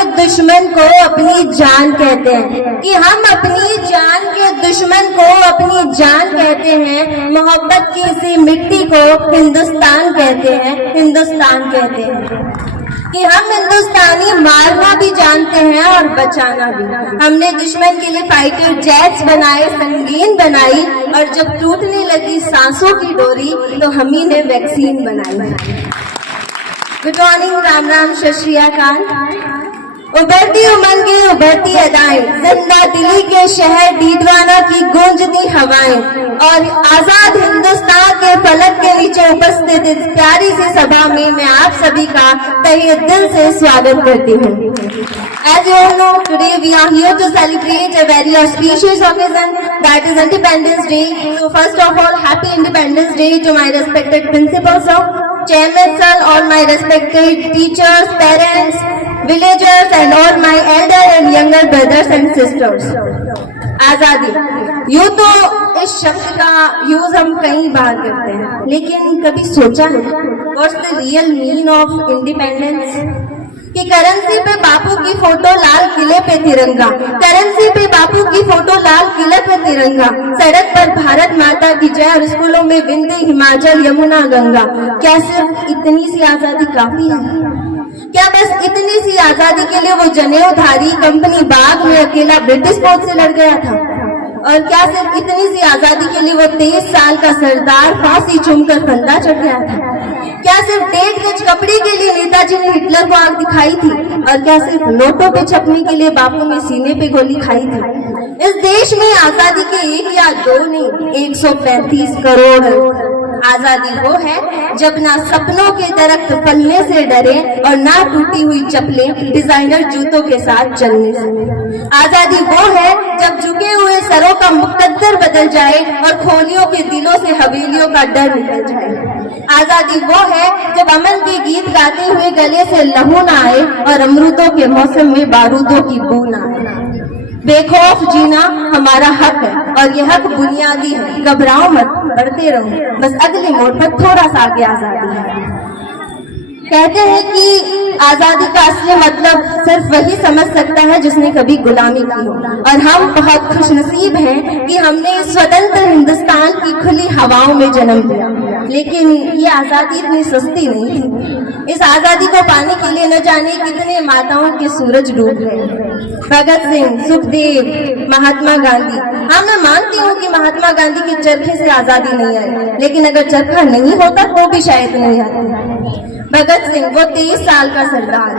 अपने दुश्मन को अपनी जान कहते हैं, कि हम अपनी जान के दुश्मन को अपनी जान कहते हैं। मोहब्बत की इसी मिट्टी को हिंदुस्तान कहते हैं, हिंदुस्तान कहते हैं। कि हम हिंदुस्तानी मारना भी जानते हैं और बचाना भी। हमने दुश्मन के लिए फाइटर जेट्स बनाए, संगीन बनाई, और जब टूटने लगी सांसों की डोरी तो हम ही ने वैक्सीन बनाई। गुड मॉर्निंग, राम राम, सत श्री अकाल। उभरती उमंगें, उभरती अदाएं, जिंदा दिली के शहर डीडवाना की गूंजती हवाएं, और आजाद हिंदुस्तान के फलक के नीचे उपस्थित इस प्यारी सी सभा में मैं आप सभी का तहे दिल से स्वागत करती हूँ। As you all know, today we are here to celebrate a very auspicious occasion, that is Independence Day. So first of all, happy Independence Day to my respected principals, sir, chairman sir, all my respected teachers, parents, villagers and all my elder and younger brothers and sisters. आजादी, यूँ तो इस शब्द का use हम कई बार करते हैं, लेकिन कभी सोचा है what's the real mean of independence? कि करेंसी पे बापू की फोटो, लाल किले पे तिरंगा, करेंसी पे बापू की फोटो, लाल किले पे तिरंगा, सड़क पर भारत माता की जय और स्कूलों में विंध्य हिमाचल यमुना गंगा। क्या सिर्फ इतनी सी आजादी काफी है? क्या बस इतनी सी आजादी के लिए वो जनेऊधारी कंपनी बाग में अकेला ब्रिटिश फौज से लड़ गया था? और क्या सिर्फ इतनी सी आजादी के लिए वो 23 साल का सरदार फांसी चूमकर फंदा चढ़ गया था? क्या सिर्फ 1.5 गज कपड़े के लिए नेताजी ने हिटलर को आग दिखाई थी? और क्या सिर्फ नोटों पे छपने के लिए बापू ने सीने पे गोली खाई थी? इस देश में आजादी के 1 या 2 नहीं, 135 करोड़। आजादी वो है जब ना सपनों के दरख्त फलने से डरे और ना टूटी हुई चप्पलें डिजाइनर जूतों के साथ चलने से। आजादी वो है जब झुके हुए सरों का मुकद्दर बदल जाए और खोलियों के दिलों से हवेलियों का डर निकल जाए। आजादी वो है जब अमन के गीत गाते हुए गले से लहू ना आए और अमरूदों के मौसम में बारूदों की बू ना आए। बेखौफ जीना हमारा हक है और ये हक बुनियादी है। घबराओ मत, बढ़ते रहो, बस अगले मोड़ पर थोड़ा सा आगे आजादी है। कहते हैं कि आजादी का असली मतलब सिर्फ वही समझ सकता है जिसने कभी गुलामी की हो, और हम बहुत खुशनसीब हैं कि हमने स्वतंत्र हिंदुस्तान की खुली हवाओं में जन्म लिया। लेकिन ये आजादी इतनी सस्ती नहीं थी। इस आजादी को पाने के लिए न जाने कितने माताओं के सूरज डूब गए। भगत सिंह, सुखदेव, महात्मा गांधी। हाँ, मैं मानती हूँ कि महात्मा गांधी के चरखे से आजादी नहीं आई, लेकिन अगर चरखा नहीं होता तो भी शायद नहीं आती। भगत सिंह वो 23 साल का सरदार,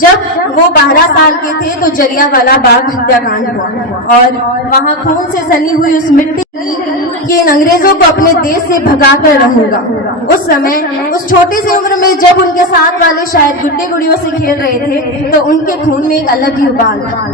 जब वो 12 साल के थे तो जलियांवाला बाग हत्याकांड हुआ और वहाँ खून से सनी हुई उस मिट्टी कि इन अंग्रेजों को अपने देश से भगा कर रहूंगा। उस समय उस छोटी सी उम्र में जब उनके साथ वाले शायद गुड्डे गुड़ियों से खेल रहे थे तो उनके खून में एक अलग ही उबाल था।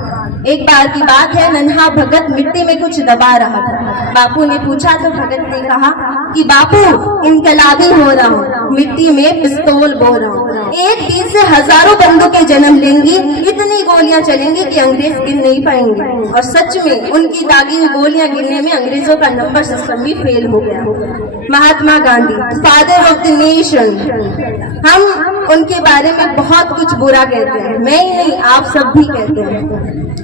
एक बार की बात है, नन्हा भगत मिट्टी में कुछ दबा रहा था। बापू ने पूछा तो भगत ने कहा कि बापू, इनकलाबी हो रहा हूँ, मिट्टी में पिस्तौल बो रहा हूँ। एक तीर से हजारों बंदूकें जन्म लेंगी, इतनी गोलियां चलेंगी कि अंग्रेज गिन नहीं पाएंगे। और सच में उनकी दागी हुई गोलियां गिनने में अंग्रेजों का नंबर सिस्टम भी फेल हो गया। Mahatma Gandhi, father of the nation, हम उनके बारे में बहुत कुछ बुरा कहते हैं, मैं ही नहीं आप सब भी कहते हैं।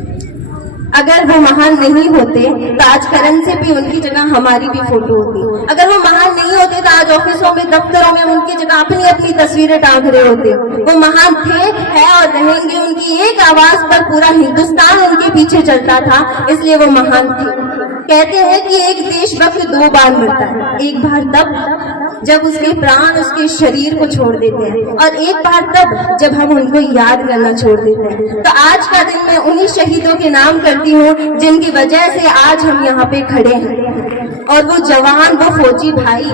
अगर वो महान नहीं होते तो आज करेंसी पे उनकी जगह हमारी भी फोटो होती। अगर वो महान नहीं होते तो आज ऑफिसों में, दफ्तरों में उनकी जगह अपनी अपनी तस्वीरें टांग रहे होते। वो महान थे, है और रहेंगे। उनकी एक आवाज पर पूरा हिंदुस्तान उनके पीछे चलता था, इसलिए वो महान थे। कहते हैं कि एक देशभक्त 2 बार मरता है, एक बार तब जब उसके प्राण उसके शरीर को छोड़ देते हैं, और एक बार तब जब हम उनको याद करना छोड़ देते हैं। तो आज का दिन मैं उन्हीं शहीदों के नाम करती हूँ जिनकी वजह से आज हम यहाँ पे खड़े हैं। और वो जवान, वो फौजी भाई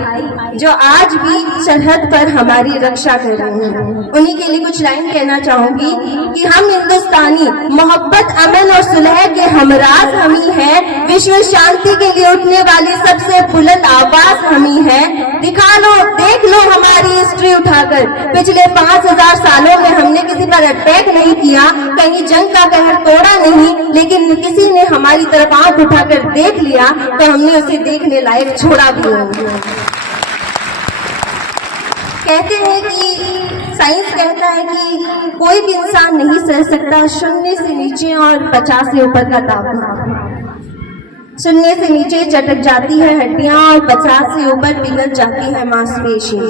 जो आज भी सरहद पर हमारी रक्षा कर रहे हैं, उन्हीं के लिए कुछ लाइन कहना चाहूंगी कि हम हिंदुस्तानी, मोहब्बत, अमन और सुलह के हमराज हम ही है। विश्व शांति के लिए उठने वाली सबसे बुलंद आवाज हम ही है। दिखा लो, देख लो हमारी हिस्ट्री उठाकर, पिछले 5000 सालों में हमने किसी पर अटैक नहीं किया, कहीं जंग का कहर तोड़ा नहीं, लेकिन किसी ने हमारी तरफ आंख उठाकर देख लिया तो हमने उसे देखने लायक छोड़ा भी नहीं। कहते हैं कि साइंस कहता है कि कोई भी इंसान नहीं सह सकता 0 से नीचे और 50 से ऊपर का तापमान। 0 से नीचे चटक जाती है हड्डियां और 50 से ऊपर पिघल जाती है मांसपेशियां।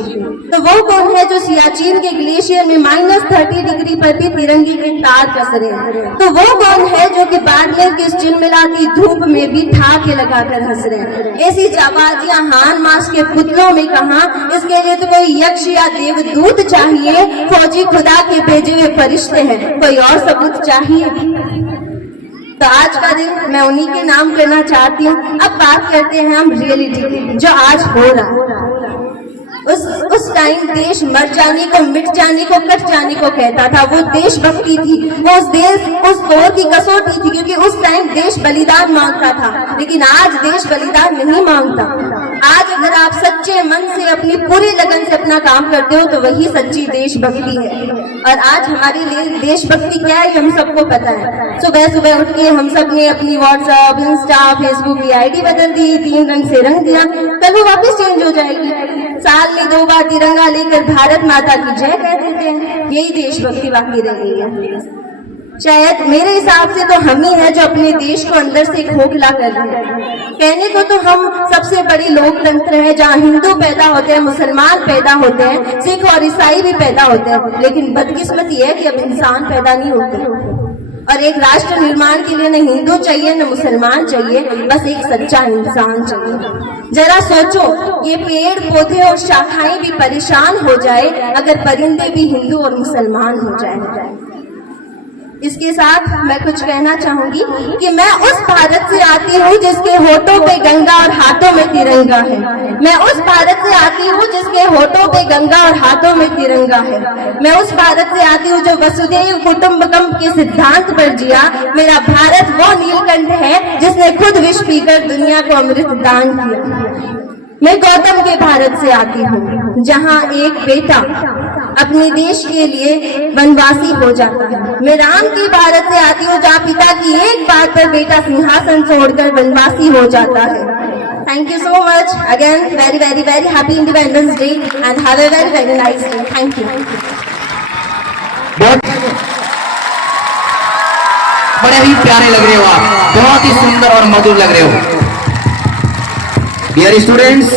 तो वो कौन है जो सियाचिन के ग्लेशियर में -30 डिग्री पर भी तिरंगे के तार कस रहे हैं? तो वो कौन है जो कि बादल की चिलमिलाती धूप में भी ठाके लगाकर हंस रहे हैं? ऐसी जाबाजियां हान मास के पुतलों में कहां? इसके लिए तो कोई यक्ष या देवदूत चाहिए, फौजी खुदा के भेजे हुए फरिश्ते हैं, कोई और सबूत चाहिए? तो आज का दिन मैं उन्हीं के नाम करना चाहती हूँ। अब बात करते हैं हम रियलिटी की, जो आज हो रहा। उस टाइम देश मर जाने को, मिट जाने को, कट जाने को कहता था। वो देशभक्ति थी, वो उस दौर की कसौटी थी, क्योंकि उस टाइम देश बलिदान मांगता था। लेकिन आज देश बलिदान नहीं मांगता। आज अगर आप सच्चे मन से अपनी पूरी लगन से अपना काम करते हो तो वही सच्ची देशभक्ति है। और आज हमारे लिए देशभक्ति क्या है हम सबको पता है। सुबह सुबह उठ के हम सब ने अपनी व्हाट्सएप, इंस्टा, फेसबुक की आईडी बदल दी, 3 रंग से रंग दिया। कल वो वापस चेंज हो जाएगी। साल में 2 बार तिरंगा लेकर भारत माता की जय कह देते हैं। यही देशभक्ति बाकी रह गई है। शायद मेरे हिसाब से तो हम ही है जो अपने देश को अंदर से खोखला कर रहे हैं। कहने को तो हम सबसे बड़ी लोकतंत्र है, जहाँ हिंदू पैदा होते हैं, मुसलमान पैदा होते हैं, सिख और ईसाई भी पैदा होते हैं। लेकिन बदकिस्मती है कि अब इंसान पैदा नहीं होते। और एक राष्ट्र निर्माण के लिए न हिंदू चाहिए न मुसलमान चाहिए, बस एक सच्चा इंसान चाहिए। जरा सोचो, ये पेड़ पौधे और शाखाएं भी परेशान हो जाए अगर परिंदे भी हिंदू और मुसलमान हो जाए। इसके साथ मैं कुछ कहना चाहूंगी कि मैं उस भारत से आती हूँ जिसके होठों पे गंगा और हाथों में तिरंगा है। मैं उस भारत से आती हूँ जिसके होठों पे गंगा और हाथों में तिरंगा है। मैं उस भारत से आती हूँ जो वसुधैव कुटुंबकम के सिद्धांत पर जिया। मेरा भारत वो नीलकंठ है जिसने खुद विष पीकर दुनिया को अमृत दान किया। मैं गौतम के भारत से आती हूँ, जहाँ एक बेटा अपने देश के लिए वनवासी हो जाता है। मैं राम के भारत से आती हूँ, जहाँ पिता की एक बात पर बेटा सिंहासन छोड़कर वनवासी हो जाता है। Thank you so much. Again, very, very, very happy Independence Day and have a very, very nice day. Thank you. बड़े ही प्यारे लग रहे हो आप, बहुत ही सुंदर और मधुर लग रहे हो। Dear students,